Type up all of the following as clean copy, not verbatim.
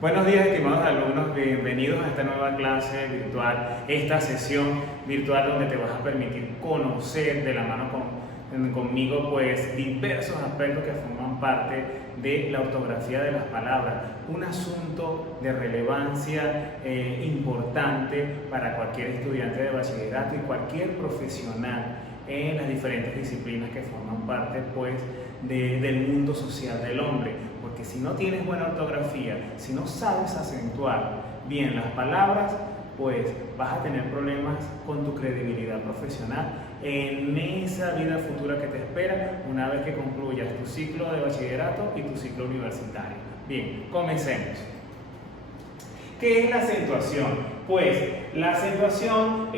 Buenos días, estimados alumnos, bienvenidos a esta nueva clase virtual, esta sesión virtual donde te vas a permitir conocer de la mano conmigo pues diversos aspectos que forman parte de la ortografía de las palabras, un asunto de relevancia importante para cualquier estudiante de bachillerato y cualquier profesional en las diferentes disciplinas que forman parte pues del mundo social del hombre, porque si no tienes buena ortografía, si no sabes acentuar bien las palabras, pues vas a tener problemas con tu credibilidad profesional en esa vida futura que te espera una vez que concluyas tu ciclo de bachillerato y tu ciclo universitario. Bien, comencemos. ¿Qué es la acentuación? Pues la acentuación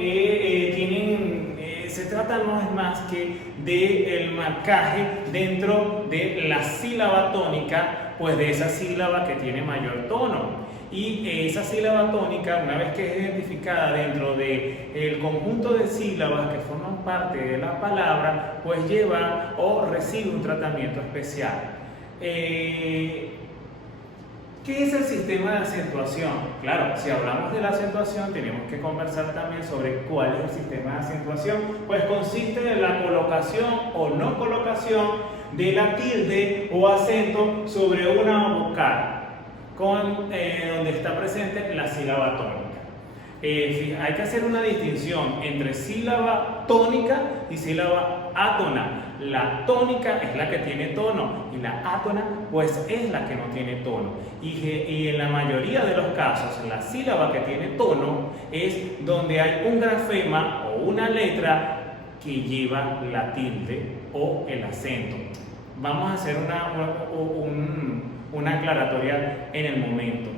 se trata no es más que del marcaje dentro de la sílaba tónica, pues de esa sílaba que tiene mayor tono. Y esa sílaba tónica, una vez que es identificada dentro del conjunto de sílabas que forman parte de la palabra, pues lleva o recibe un tratamiento especial. ¿Qué es el sistema de acentuación? Claro, si hablamos de la acentuación, tenemos que conversar también sobre cuál es el sistema de acentuación. Pues consiste en la colocación o no colocación de la tilde o acento sobre una vocal, donde está presente la sílaba tónica. Hay que hacer una distinción entre sílaba tónica y sílaba átona. La tónica es la que tiene tono y la átona pues es la que no tiene tono. Y en la mayoría de los casos la sílaba que tiene tono es donde hay un grafema o una letra que lleva la tilde o el acento. Vamos a hacer una aclaratoria en el momento.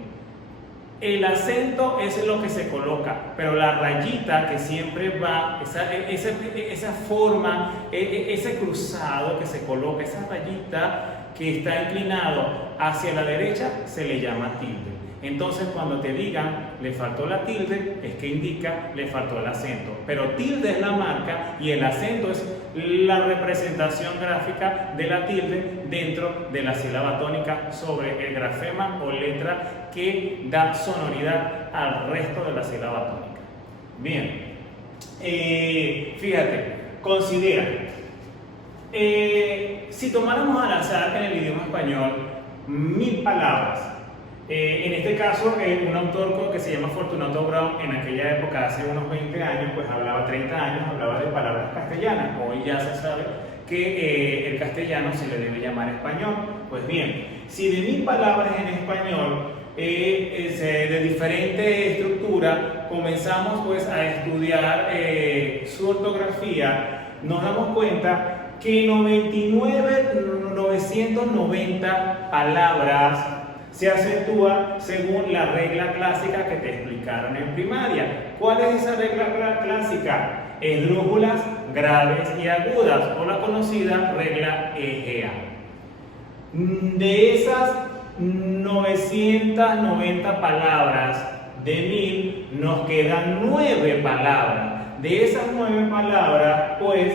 El acento es lo que se coloca, pero la rayita que siempre va, esa forma, ese cruzado que se coloca, esa rayita que está inclinado hacia la derecha, se le llama tilde. Entonces, cuando te digan le faltó la tilde, es que indica le faltó el acento. Pero tilde es la marca y el acento es la representación gráfica de la tilde dentro de la sílaba tónica sobre el grafema o letra que da sonoridad al resto de la sílaba tónica. Bien, fíjate, considera, si tomáramos al azar en el idioma español 1000 palabras, en este caso, un autor que se llama Fortunato Brown, en aquella época, hace unos 20 años, pues hablaba 30 años, hablaba de palabras castellanas. Hoy ya se sabe que el castellano se le debe llamar español. Pues bien, si de 1000 palabras en español, de diferente estructura, comenzamos pues a estudiar su ortografía, nos damos cuenta que 990 palabras se acentúa según la regla clásica que te explicaron en primaria. ¿Cuál es esa regla clásica? Esdrújulas, graves y agudas, o la conocida regla EGA. De esas 990 palabras de 1000, nos quedan 9 palabras. De esas 9 palabras, pues,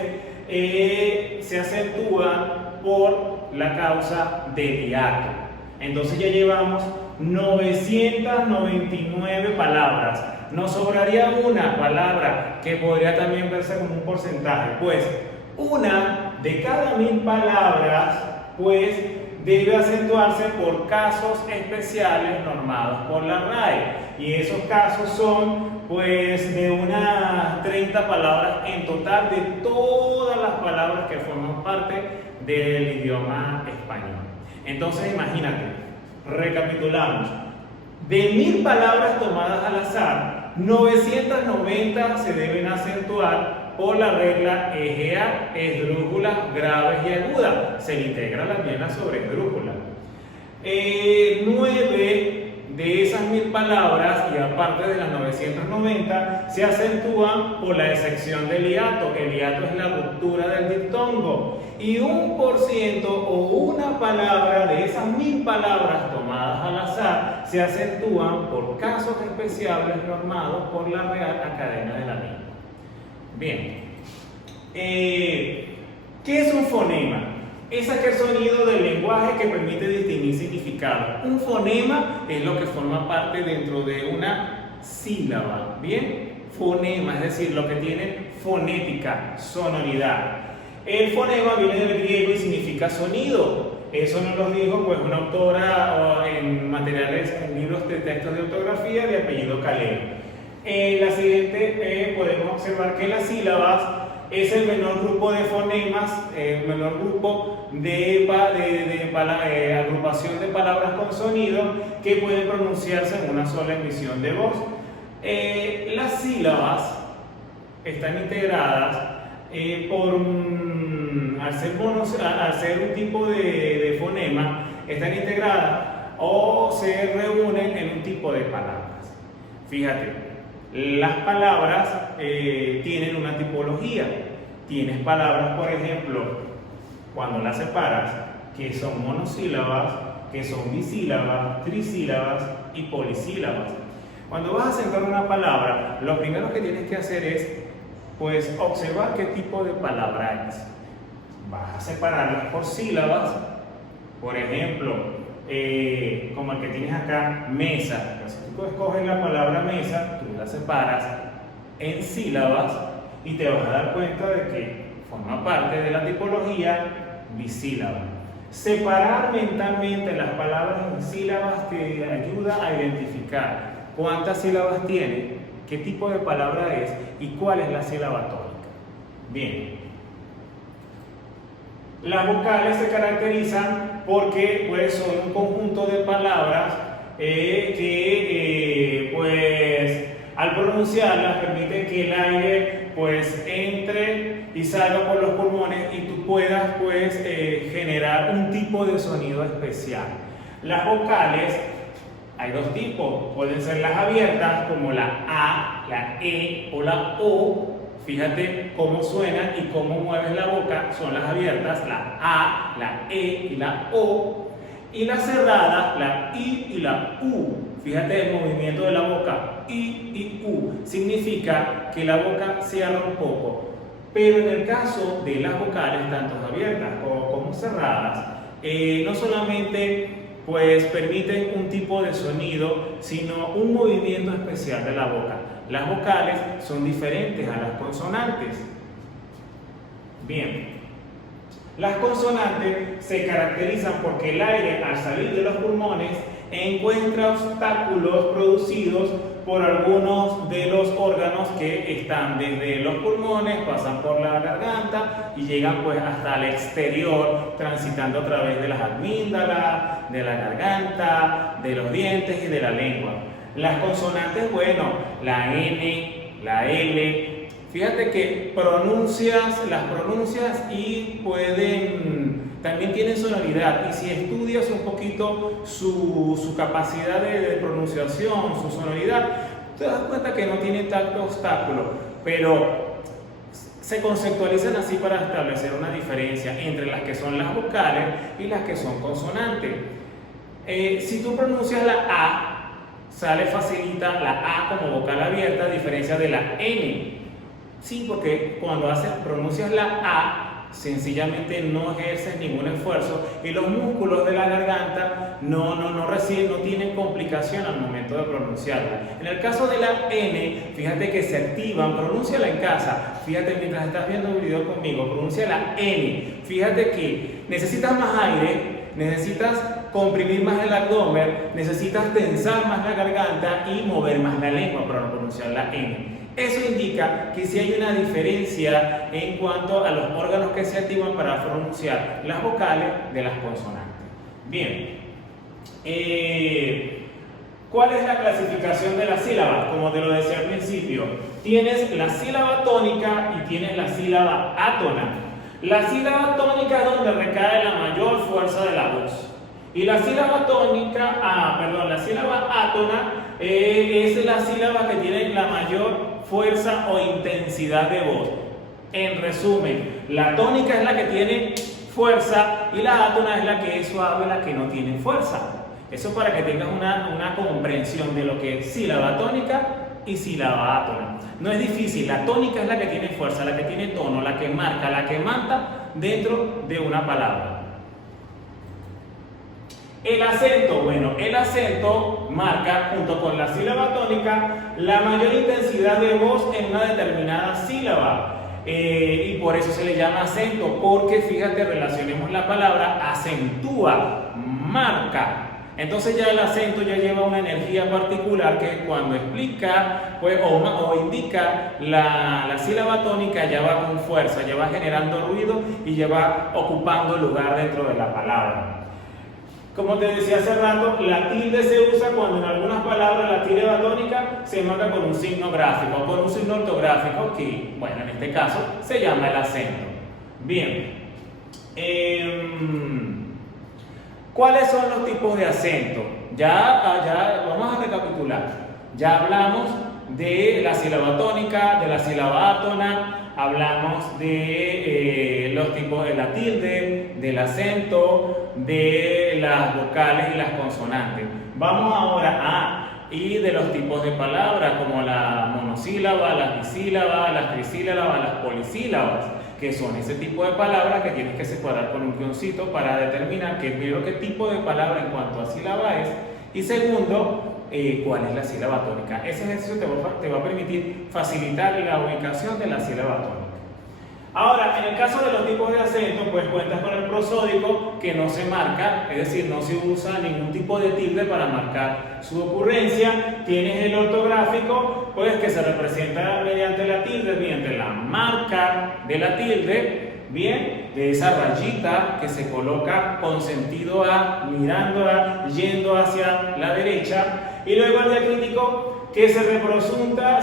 se acentúan por la causa de hiato. Entonces ya llevamos 999 palabras. Nos sobraría una palabra que podría también verse como un porcentaje. Pues una de cada 1000 palabras pues debe acentuarse por casos especiales normados por la RAE. Y esos casos son pues de unas 30 palabras en total de todas las palabras que forman parte del idioma español. Entonces imagínate, recapitulamos, de 1000 palabras tomadas al azar, 990 se deben acentuar por la regla EGA, esdrújulas, graves y agudas. Se le integra la biela sobre esdrújula. 9 de esas 1000 palabras, y aparte de las 990, se acentúan por la excepción del hiato. El hiato es la ruptura del diptongo. Y 1% o una palabra de esas 1000 palabras tomadas al azar se acentúan por casos especiales normados por la Real Academia de la Lengua. Bien, ¿qué es un fonema? Es aquel sonido del lenguaje que permite distinguir significado. Un fonema es lo que forma parte dentro de una sílaba. ¿Bien? Fonema, es decir, lo que tiene fonética, sonoridad. El fonema viene del griego y significa sonido. Eso nos lo dijo pues una autora en materiales, en libros de textos de ortografía de apellido Calero. En la siguiente podemos observar que las sílabas es el menor grupo de fonemas, el menor grupo de agrupación de palabras con sonido que pueden pronunciarse en una sola emisión de voz. Las sílabas están integradas al ser un tipo de fonema, están integradas o se reúnen en un tipo de palabras. Fíjate. Las palabras tienen una tipología. Tienes palabras, por ejemplo, cuando las separas, que son monosílabas, que son bisílabas, trisílabas y polisílabas. Cuando vas a acentuar una palabra, lo primero que tienes que hacer es, pues, observar qué tipo de palabra es. Vas a separarlas por sílabas, por ejemplo, como el que tienes acá, mesa. Si tú escoges la palabra mesa, tú la separas en sílabas y te vas a dar cuenta de que forma parte de la tipología bisílaba. Separar mentalmente las palabras en sílabas te ayuda a identificar cuántas sílabas tiene, qué tipo de palabra es y cuál es la sílaba tónica. Bien. Las vocales se caracterizan porque pues, son un conjunto de palabras que pues, al pronunciarlas permiten que el aire pues, entre y salga por los pulmones y tú puedas pues, generar un tipo de sonido especial. Las vocales, hay dos tipos, pueden ser las abiertas como la A, la E o la O. Fíjate cómo suenan y cómo mueves la boca, son las abiertas, la A, la E y la O. Y las cerradas, la I y la U. Fíjate el movimiento de la boca, I y U. Significa que la boca cierra un poco. Pero en el caso de las vocales, tanto abiertas como cerradas, no solamente pues, permiten un tipo de sonido, sino un movimiento especial de la boca. Las vocales son diferentes a las consonantes. Bien, las consonantes se caracterizan porque el aire al salir de los pulmones encuentra obstáculos producidos por algunos de los órganos que están desde los pulmones, pasan por la garganta y llegan pues hasta el exterior, transitando a través de las amígdalas, de la garganta, de los dientes y de la lengua. Las consonantes, bueno, la N, la L, fíjate que las pronuncias y también tienen sonoridad. Y si estudias un poquito su capacidad de pronunciación, su sonoridad, te das cuenta que no tiene tanto obstáculo, pero se conceptualizan así para establecer una diferencia entre las que son las vocales y las que son consonantes. Si tú pronuncias la A, facilita la A como vocal abierta a diferencia de la N. Sí, porque cuando pronuncias la A, sencillamente no ejerces ningún esfuerzo y los músculos de la garganta no tienen complicación al momento de pronunciarla. En el caso de la N, fíjate que se activan, pronúnciala en casa, fíjate mientras estás viendo un video conmigo, pronuncia la N, fíjate que necesitas más aire, necesitas comprimir más el abdomen, necesitas tensar más la garganta y mover más la lengua para pronunciar la N. Eso indica que sí hay una diferencia en cuanto a los órganos que se activan para pronunciar las vocales de las consonantes. Bien, ¿cuál es la clasificación de las sílabas? Como te lo decía al principio, tienes la sílaba tónica y tienes la sílaba átona. La sílaba tónica es donde recae la mayor fuerza de la voz. Y la sílaba la sílaba átona es la sílaba que tiene la mayor fuerza o intensidad de voz. En resumen, la tónica es la que tiene fuerza y la átona es la que es suave, la que no tiene fuerza. Eso para que tengas una comprensión de lo que es sílaba tónica y sílaba átona. No es difícil, la tónica es la que tiene fuerza, la que tiene tono, la que marca, la que manda dentro de una palabra. El acento, bueno, el acento marca, junto con la sílaba tónica, la mayor intensidad de voz en una determinada sílaba. Y por eso se le llama acento, porque fíjate, relacionemos la palabra acentúa, marca. Entonces ya el acento ya lleva una energía particular que cuando explica pues, o indica la sílaba tónica ya va con fuerza, ya va generando ruido y ya va ocupando lugar dentro de la palabra. Como te decía hace rato, la tilde se usa cuando en algunas palabras la sílaba tónica se marca con un signo gráfico o con un signo ortográfico que, bueno, en este caso se llama el acento. Bien. ¿Cuáles son los tipos de acento? Ya vamos a recapitular. Ya hablamos de la sílaba tónica, de la sílaba átona, hablamos de los tipos de la tilde, del acento, de las vocales y las consonantes. Vamos ahora y de los tipos de palabras como la monosílaba, las bisílabas, las trisílabas, las polisílabas, que son ese tipo de palabras que tienes que separar con un guioncito para determinar primero qué tipo de palabra en cuanto a sílaba es y segundo, cuál es la sílaba tónica. Ese ejercicio te va a permitir facilitar la ubicación de la sílaba tónica. Ahora, en el caso de los tipos de acento, pues cuentas con el prosódico que no se marca, es decir, no se usa ningún tipo de tilde para marcar su ocurrencia. Tienes el ortográfico, pues que se representa mediante la tilde, mediante la marca de la tilde, bien, de esa rayita que se coloca con sentido a, mirándola, yendo hacia la derecha, y luego el diacrítico que se representa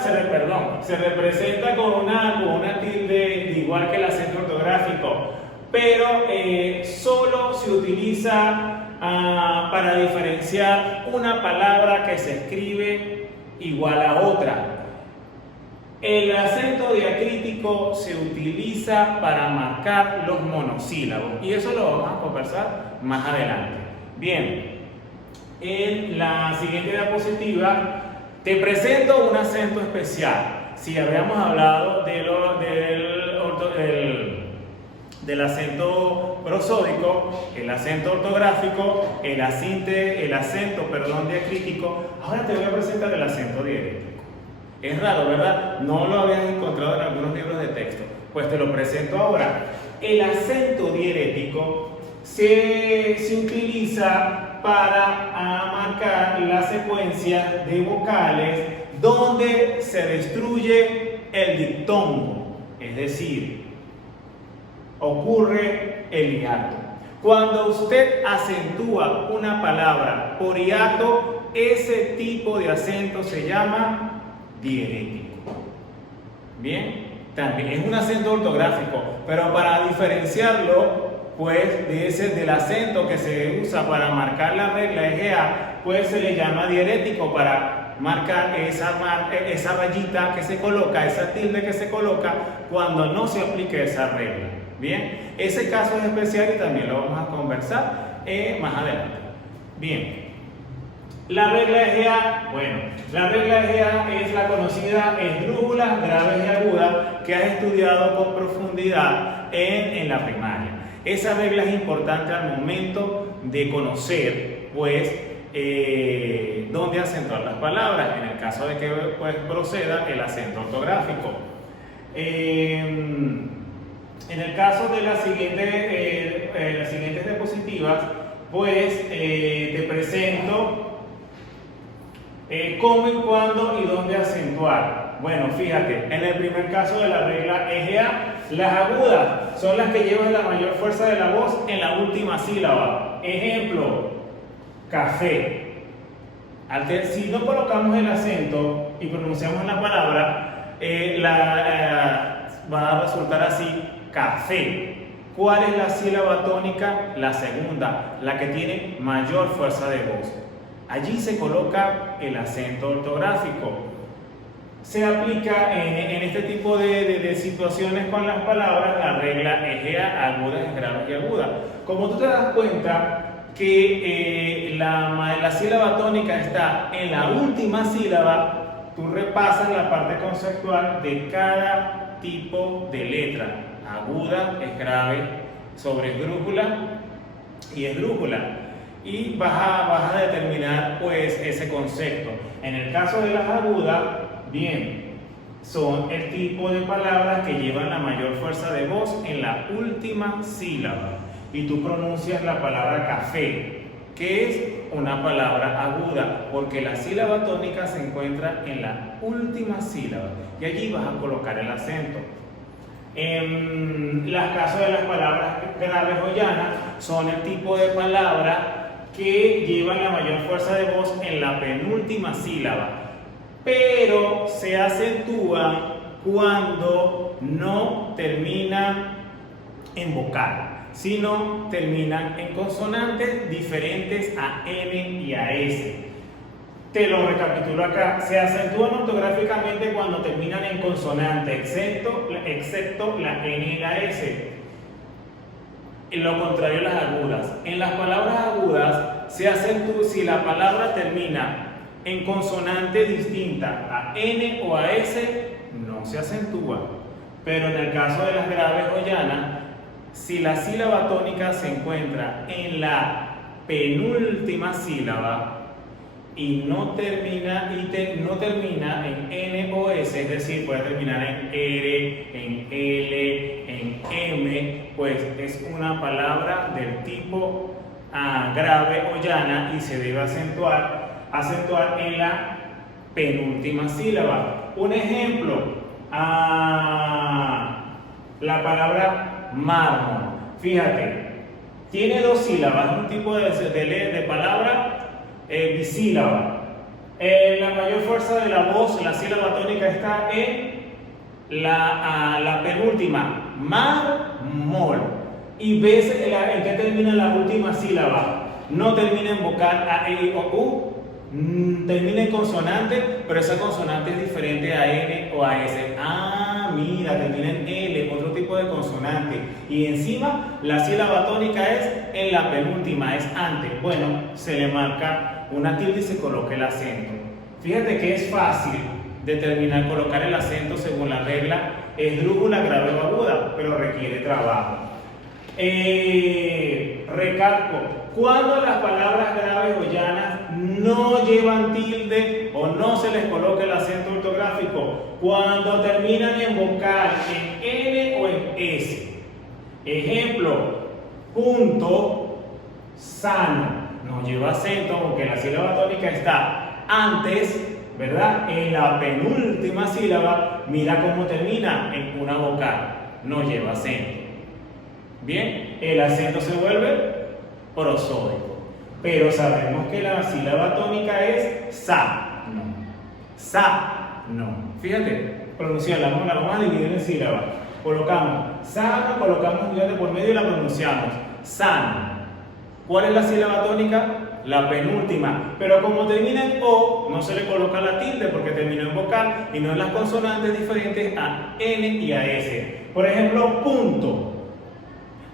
con una tilde igual que el acento ortográfico, pero solo se utiliza para diferenciar una palabra que se escribe igual a otra. El acento diacrítico se utiliza para marcar los monosílabos y eso lo vamos a conversar más adelante. Bien, en la siguiente diapositiva te presento un acento especial. Si habíamos hablado del acento prosódico, el acento ortográfico, el acento diacrítico, ahora te voy a presentar el acento dialéctico. Es raro, ¿verdad? No lo habías encontrado en algunos libros de texto. Pues te lo presento ahora. El acento dialéctico se utiliza para marcar la secuencia de vocales donde se destruye el diptongo, es decir, ocurre el hiato. Cuando usted acentúa una palabra por hiato, ese tipo de acento se llama dialéctico. Bien, también es un acento ortográfico, pero para diferenciarlo pues del acento que se usa para marcar la regla EGA, pues se le llama dialéctico para marcar esa rayita que se coloca, esa tilde que se coloca cuando no se aplica esa regla. Bien, ese caso es especial y también lo vamos a conversar más adelante. Bien, la regla EGA, bueno, la regla EGA es la conocida esdrújula, graves y aguda que has estudiado con profundidad en la primaria. Esa regla es importante al momento de conocer, pues, dónde acentuar las palabras, en el caso de que pues, proceda el acento ortográfico. En el caso de las siguientes diapositivas, pues, te presento cómo y cuándo y dónde acentuar. Bueno, fíjate, en el primer caso de la regla EGA, las agudas son las que llevan la mayor fuerza de la voz en la última sílaba. Ejemplo, café. Si no colocamos el acento y pronunciamos la palabra, va a resultar así, café. ¿Cuál es la sílaba tónica? La segunda, la que tiene mayor fuerza de voz. Allí se coloca el acento ortográfico. Se aplica en este tipo de situaciones con las palabras la regla EGA, agudas, graves y agudas. Como tú te das cuenta que la sílaba tónica está en la última sílaba, tú repasas la parte conceptual de cada tipo de letra. Aguda es grave sobre esdrújula y esdrújula. y vas a determinar pues ese concepto. En el caso de las agudas, bien, son el tipo de palabras que llevan la mayor fuerza de voz en la última sílaba. Y tú pronuncias la palabra café, que es una palabra aguda, porque la sílaba tónica se encuentra en la última sílaba y allí vas a colocar el acento. En los casos de las palabras graves o llanas, son el tipo de palabra que llevan la mayor fuerza de voz en la penúltima sílaba, pero se acentúan cuando no terminan en vocal, sino terminan en consonantes diferentes a N y a S. Te lo recapitulo acá. Se acentúan ortográficamente cuando terminan en consonante, excepto la N y la S. En lo contrario, las agudas. En las palabras agudas se acentúa si la palabra termina en consonante distinta a N o a S, no se acentúa. Pero en el caso de las graves o llanas, si la sílaba tónica se encuentra en la penúltima sílaba y no termina en N o S, es decir, puede terminar en R, en L, en M, pues es una palabra del tipo grave o llana y se debe acentuar en la penúltima sílaba. Un ejemplo, la palabra mármol. Fíjate, tiene dos sílabas, un tipo de palabra bisílaba. La mayor fuerza de la voz, la sílaba tónica está en la penúltima, mármol. Y ves en qué termina la última sílaba. No termina en vocal A, E, o U. Termina en consonante, pero esa consonante es diferente a N o a S. Mira, termina en L, otro tipo de consonante. Y encima la sílaba tónica es en la penúltima, es antes. Bueno, se le marca una tilde y se coloca el acento. Fíjate que es fácil determinar, colocar el acento según la regla esdrújula, grave o aguda, pero requiere trabajo. Recalco, cuando las palabras graves o llanas no llevan tilde o no se les coloca el acento ortográfico, cuando terminan en vocal, en N o en S. Ejemplo, punto sano, no lleva acento porque la sílaba tónica está antes, ¿verdad? En la penúltima sílaba, mira cómo termina en una vocal, no lleva acento. Bien, el acento se vuelve prosódico, pero sabemos que la sílaba tónica es sa, no. Sa, no. Fíjate, pronunciarla, la vamos a dividir en sílabas. Colocamos sano, colocamos un guión por medio y la pronunciamos sano. ¿Cuál es la sílaba tónica? La penúltima, pero como termina en O, no se le coloca la tilde porque terminó en vocal y no en las consonantes diferentes a N y a S. Por ejemplo, punto.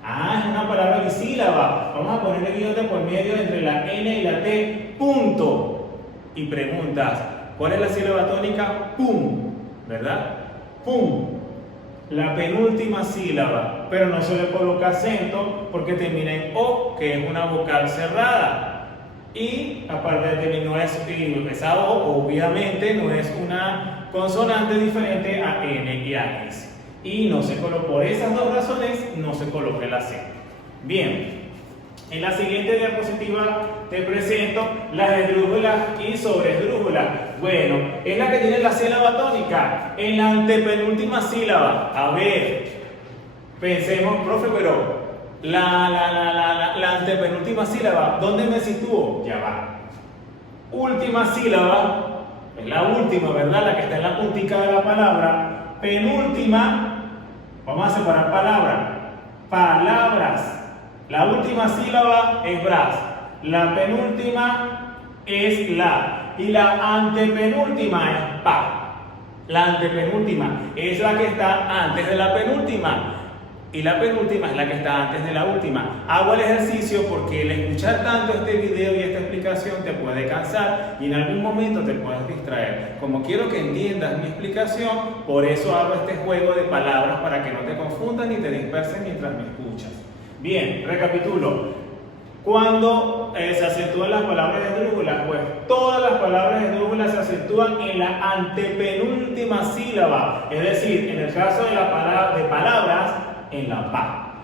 Es una palabra bisílaba. Vamos a poner el guión por medio entre la N y la T. Punto. Y preguntas, ¿cuál es la sílaba tónica? Pum, ¿verdad? Pum. La penúltima sílaba, pero no se le coloca acento porque termina en O, que es una vocal cerrada. Y aparte de terminar esa O, obviamente no es una consonante diferente a N y a S. Y no se coloca, por esas dos razones no se coloca el acento. Bien, en la siguiente diapositiva te presento las esdrújulas y sobreesdrújulas. Bueno, es la que tiene la sílaba tónica en la antepenúltima sílaba. A ver, pensemos, profe, pero la antepenúltima sílaba, ¿dónde me sitúo? Ya va. Última sílaba, es la última, ¿verdad? La que está en la puntica de la palabra. Penúltima. Vamos a separar palabras. La última sílaba es bras. La penúltima es la. Y la antepenúltima es pa. La antepenúltima es la que está antes de la penúltima. Y la penúltima es la que está antes de la última. Hago el ejercicio porque el escuchar tanto este video y esta explicación te puede cansar y en algún momento te puedes distraer. Como quiero que entiendas mi explicación, por eso hago este juego de palabras para que no te confundas ni te disperses mientras me escuchas. Bien, recapitulo. Cuando se acentúan las palabras esdrújulas, pues todas las palabras esdrújulas se acentúan en la antepenúltima sílaba, es decir, en el caso de palabras, en la pa.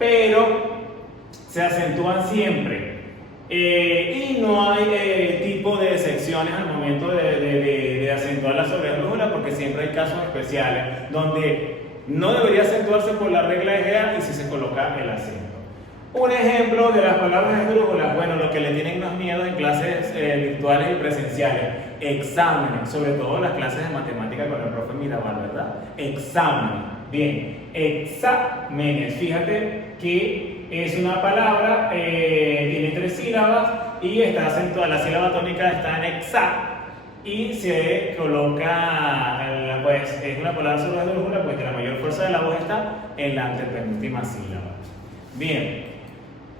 Pero se acentúan siempre. Y no hay tipo de excepciones al momento de acentuarla sobre esdrújula, porque siempre hay casos especiales donde no debería acentuarse por la regla egea y si se coloca el acento. Un ejemplo de las palabras esdrújulas, bueno, lo que le tienen más miedo en clases virtuales y presenciales, exámenes, sobre todo las clases de matemática con el profe Mirabal, ¿verdad? Exámenes, bien, exámenes, fíjate que es una palabra, tiene 3 sílabas y está acentuada, la sílaba tónica está en exa y se coloca, pues es una palabra sobre esdrújula, pues que la mayor fuerza de la voz está en la antepenúltima sílaba. Bien.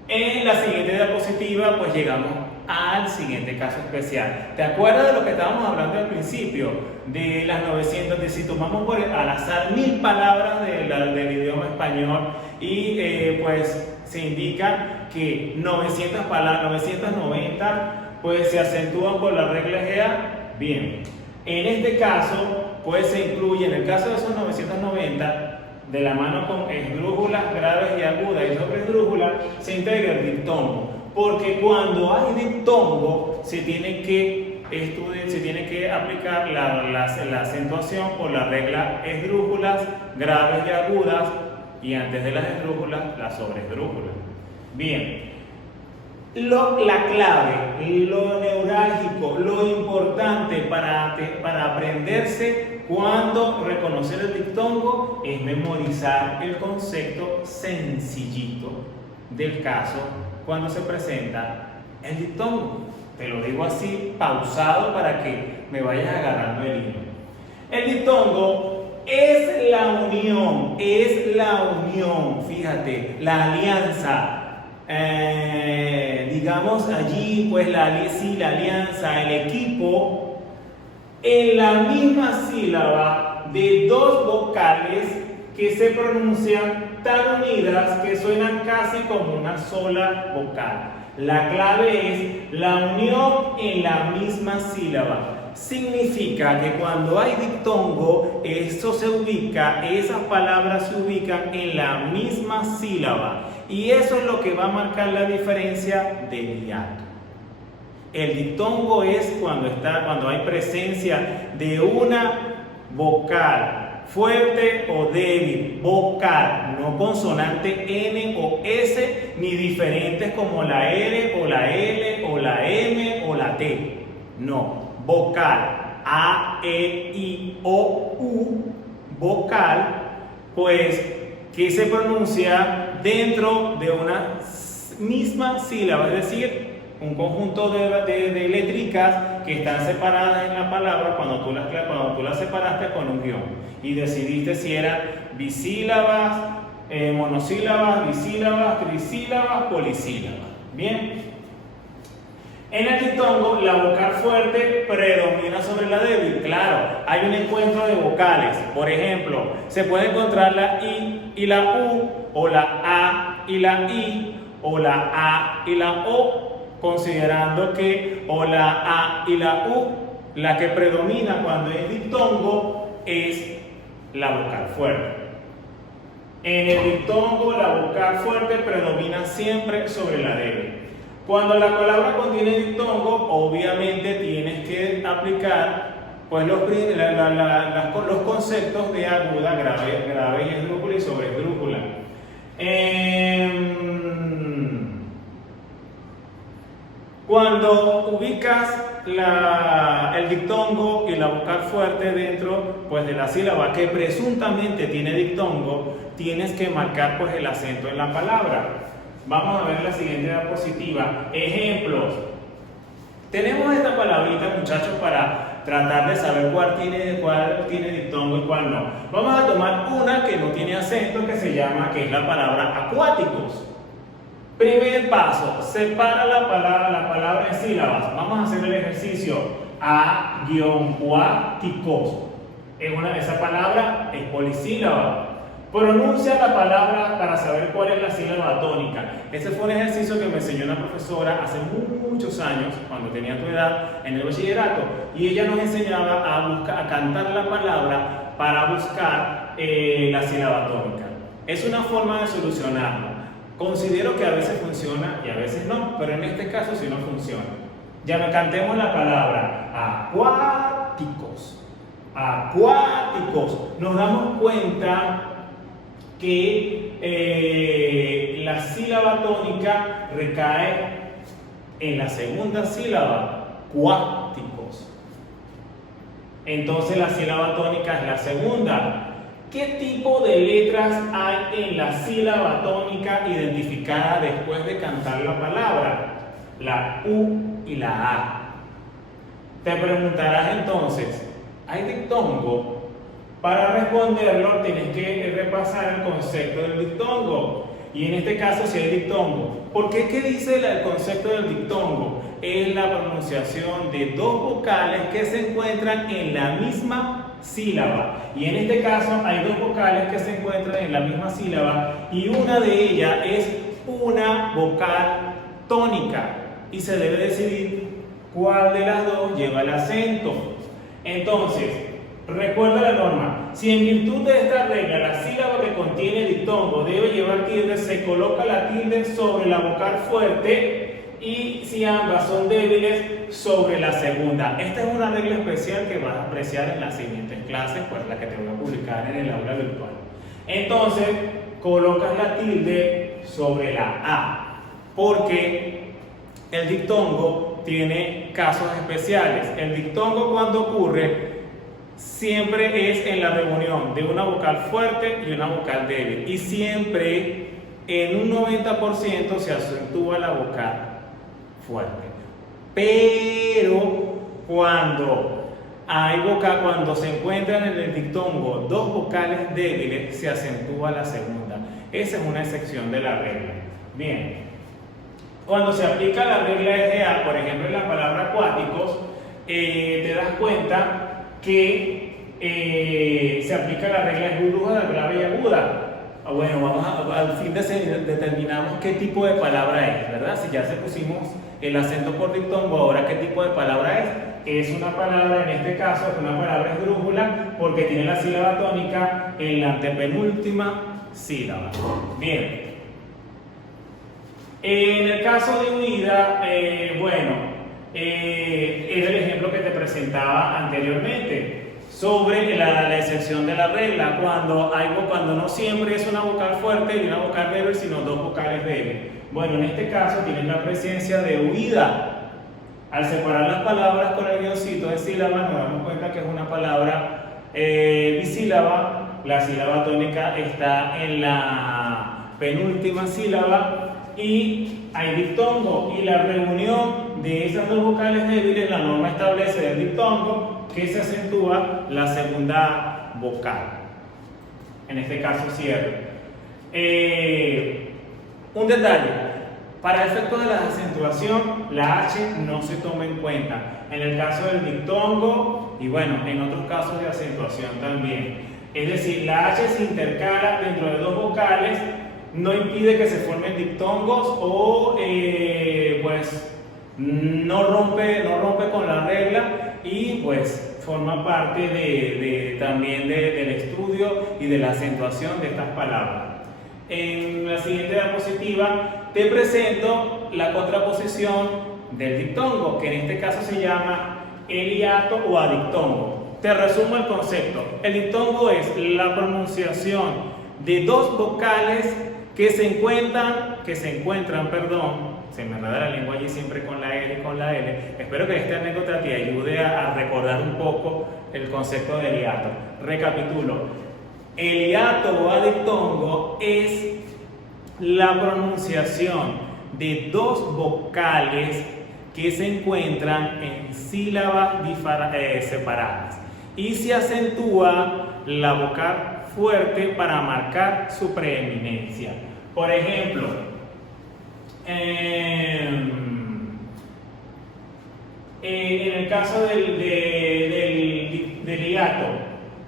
En la siguiente diapositiva, pues llegamos al siguiente caso especial. ¿Te acuerdas de lo que estábamos hablando al principio? De las 900, de si tomamos al azar 1000 palabras del idioma español y pues se indica que 900 palabras, 990, pues se acentúan por la regla egea. Bien, en este caso, pues se incluye, en el caso de esos 990, de la mano con esdrújulas graves y agudas y sobre esdrújulas, se integra el diptongo. Porque cuando hay diptongo, se tiene que aplicar la acentuación por la regla esdrújulas graves y agudas, y antes de las esdrújulas, las sobreesdrújulas. Bien. La clave, lo neurálgico, lo importante para aprenderse cuando reconocer el diptongo es memorizar el concepto sencillito del caso cuando se presenta el diptongo. Te lo digo así, pausado, para que me vayas agarrando el hilo. El diptongo es la unión, fíjate, la alianza. Digamos allí, pues la alianza, el equipo, en la misma sílaba de 2 vocales que se pronuncian tan unidas que suenan casi como una sola vocal. La clave es la unión en la misma sílaba. Significa que cuando hay diptongo, esas palabras se ubican en la misma sílaba. Y eso es lo que va a marcar la diferencia del hiato. El diptongo es cuando hay presencia de una vocal fuerte o débil, vocal, no consonante N o S, ni diferentes como la R o la L o la M o la T. No, vocal, A, E, I, O, U, vocal, pues que se pronuncia dentro de una misma sílaba, es decir, un conjunto de létricas que están separadas en la palabra cuando tú las separaste con un guión y decidiste si eran bisílabas, monosílabas, bisílabas, trisílabas, polisílabas. Bien. En el diptongo, la vocal fuerte predomina sobre la débil. Claro, hay un encuentro de vocales. Por ejemplo, se puede encontrar la I y la U, o la A y la I, o la A y la O, considerando que o la A y la U, la que predomina cuando es diptongo es la vocal fuerte. En el diptongo, la vocal fuerte predomina siempre sobre la débil. Cuando la palabra contiene diptongo, obviamente tienes que aplicar pues, los conceptos de aguda, grave y esdrújula y sobreesdrújula. Cuando ubicas el diptongo y la vocal fuerte dentro pues, de la sílaba que presuntamente tiene diptongo, tienes que marcar pues, el acento en la palabra. Vamos a ver la siguiente diapositiva. Ejemplos. Tenemos esta palabrita, muchachos, para tratar de saber cuál tiene diptongo y cuál no. Vamos a tomar una que no tiene acento, que es la palabra acuáticos. Primer paso, separa la palabra en sílabas. Vamos a hacer el ejercicio. A-cuáticos. Esa palabra es polisílaba. Pronuncia la palabra para saber cuál es la sílaba tónica. Ese fue un ejercicio que me enseñó una profesora hace muchos años, cuando tenía tu edad, en el bachillerato. Y ella nos enseñaba a cantar la palabra para buscar la sílaba tónica. Es una forma de solucionarlo. Considero que a veces funciona y a veces no, pero en este caso sí no funciona. Ya me cantemos la palabra acuáticos. Acuáticos. Nos damos cuenta que la sílaba tónica recae en la segunda sílaba, cuáticos. Entonces la sílaba tónica es la segunda. ¿Qué tipo de letras hay en la sílaba tónica identificada después de cantar la palabra? La U y la A. Te preguntarás entonces, ¿hay dictongo? Para responderlo tienes que repasar el concepto del dictongo. Y en este caso si hay dictongo. ¿Por qué? ¿Qué dice el concepto del dictongo? Es la pronunciación de dos vocales que se encuentran en la misma sílaba. Y en este caso hay dos vocales que se encuentran en la misma sílaba y una de ellas es una vocal tónica. Y se debe decidir cuál de las dos lleva el acento. Entonces, recuerda la norma, si en virtud de esta regla la sílaba que contiene dictongo debe llevar tilde, se coloca la tilde sobre la vocal fuerte y si ambas son débiles, sobre la segunda. Esta es una regla especial que vas a apreciar en las siguientes clases, pues la que te voy a publicar en el aula virtual. Entonces, colocas la tilde sobre la A, porque el dictongo tiene casos especiales. El dictongo cuando ocurre siempre es en la reunión de una vocal fuerte y una vocal débil y siempre en un 90% se acentúa la vocal fuerte, pero cuando se encuentran en el dictongo dos vocales débiles se acentúa la segunda. Esa es una excepción de la regla. Bien, cuando se aplica la regla EGA, por ejemplo en la palabra acuáticos, te das cuenta que se aplica la regla esguruda, grave y aguda. Bueno, al fin determinamos qué tipo de palabra es, ¿verdad? Si ya se pusimos el acento por dictongo, ahora qué tipo de palabra es. Es una palabra, en este caso, es una palabra esdrújula porque tiene la sílaba tónica en la antepenúltima sílaba. Bien. En el caso de unida, era el ejemplo que te presentaba anteriormente sobre la excepción de la regla, cuando no siempre es una vocal fuerte y una vocal débil, sino dos vocales débiles. Bueno, en este caso tienes la presencia de huida. Al separar las palabras con el guioncito de sílaba, nos damos cuenta que es una palabra bisílaba. La sílaba tónica está en la penúltima sílaba y hay dictongo, y la reunión de esas dos vocales débiles, la norma establece del dictongo que se acentúa la segunda vocal, en este caso cierre. Un detalle, para efectos de la acentuación la H no se toma en cuenta en el caso del dictongo y bueno, en otros casos de acentuación también. Es decir, la H se intercala dentro de dos vocales, no impide que se formen dictongos o pues no rompe con la regla y pues forma parte también del estudio y de la acentuación de estas palabras. En la siguiente diapositiva te presento la contraposición del dictongo, que en este caso se llama el hiato o adictongo. Te resumo el concepto. El dictongo es la pronunciación de dos vocales que se encuentran, se me enreda la lengua allí siempre con la R y con la L. Espero que esta anécdota te ayude a recordar un poco el concepto del hiato. Recapitulo. El hiato o adictongo es la pronunciación de dos vocales que se encuentran en sílabas separadas y se acentúa la vocal fuerte para marcar su preeminencia. Por ejemplo, en el caso del hiato,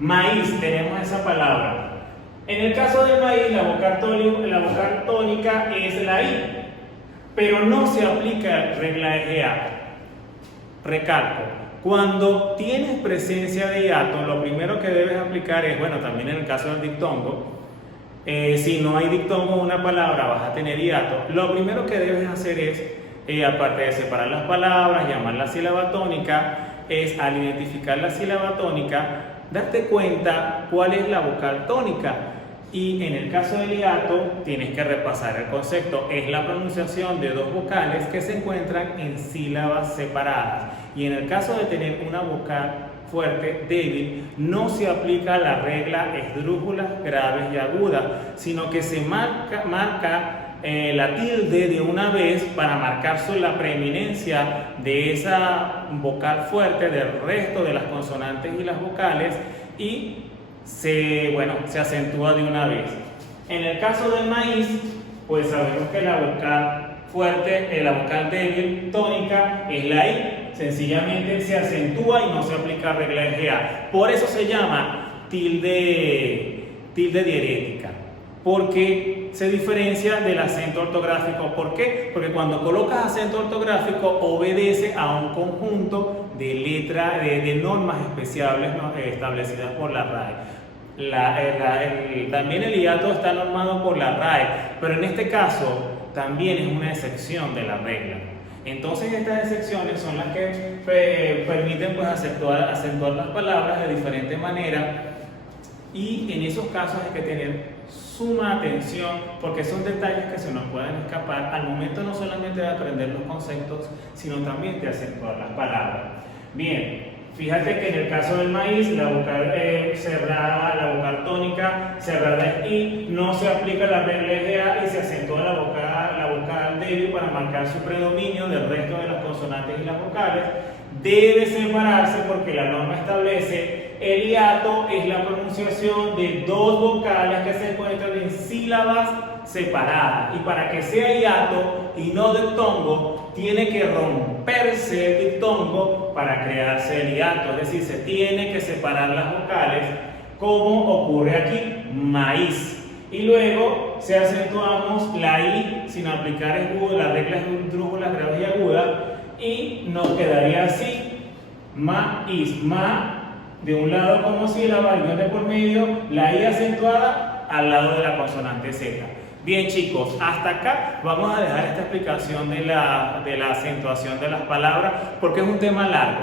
maíz, tenemos esa palabra. En el caso del maíz, la vocal tónica es la I, pero no se aplica regla de hiato. Recalco, cuando tienes presencia de hiato, lo primero que debes aplicar es, bueno, también en el caso del diptongo, si no hay diptongo en una palabra, vas a tener hiato. Lo primero que debes hacer es, aparte de separar las palabras, llamar la sílaba tónica, es al identificar la sílaba tónica, darte cuenta cuál es la vocal tónica. Y en el caso del hiato, tienes que repasar el concepto. Es la pronunciación de dos vocales que se encuentran en sílabas separadas. Y en el caso de tener una vocal fuerte, débil, no se aplica la regla esdrújulas, graves y agudas, sino que se marca la tilde de una vez para marcar la preeminencia de esa vocal fuerte del resto de las consonantes y las vocales y se acentúa de una vez. En el caso del maíz, pues sabemos que la vocal fuerte, la vocal débil tónica es la I, sencillamente se acentúa y no se aplica regla de GA. Por eso se llama tilde diarética, porque se diferencia del acento ortográfico. ¿Por qué? Porque cuando colocas acento ortográfico obedece a un conjunto de letras, de normas especiales establecidas por la RAE. También el hiato está normado por la RAE, pero en este caso también es una excepción de la regla. Entonces estas excepciones son las que permiten pues, acentuar las palabras de diferente manera, y en esos casos hay que tener suma atención porque son detalles que se nos pueden escapar al momento no solamente de aprender los conceptos, sino también de acentuar las palabras. Bien, fíjate que en el caso del maíz, la vocal cerrada, la vocal tónica cerrada es I, no se aplica la regla de GA y se acentúa la vocal débil para marcar su predominio del resto de las consonantes y las vocales. Debe separarse porque la norma establece el hiato es la pronunciación de dos vocales que se encuentran en sílabas separadas, y para que sea hiato y no diptongo tiene que romperse el diptongo para crearse el hiato, es decir, se tiene que separar las vocales como ocurre aquí, maíz, y luego se acentuamos la I sin aplicar las reglas esdrújulas, graves y agudas, y nos quedaría así, maíz, ma de un lado como sílaba y de por medio, la I acentuada al lado de la consonante Z. Bien chicos, hasta acá vamos a dejar esta explicación de la acentuación de las palabras porque es un tema largo.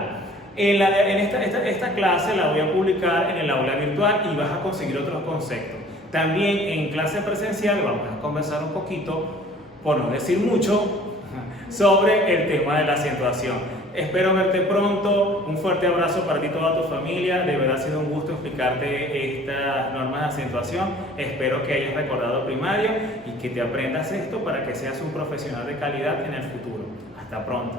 Esta clase la voy a publicar en el aula virtual y vas a conseguir otros conceptos. También en clase presencial vamos a conversar un poquito, por no decir mucho, sobre el tema de la acentuación. Espero verte pronto, un fuerte abrazo para ti y toda tu familia. De verdad ha sido un gusto explicarte estas normas de acentuación. Espero que hayas recordado primaria y que te aprendas esto para que seas un profesional de calidad en el futuro. Hasta pronto.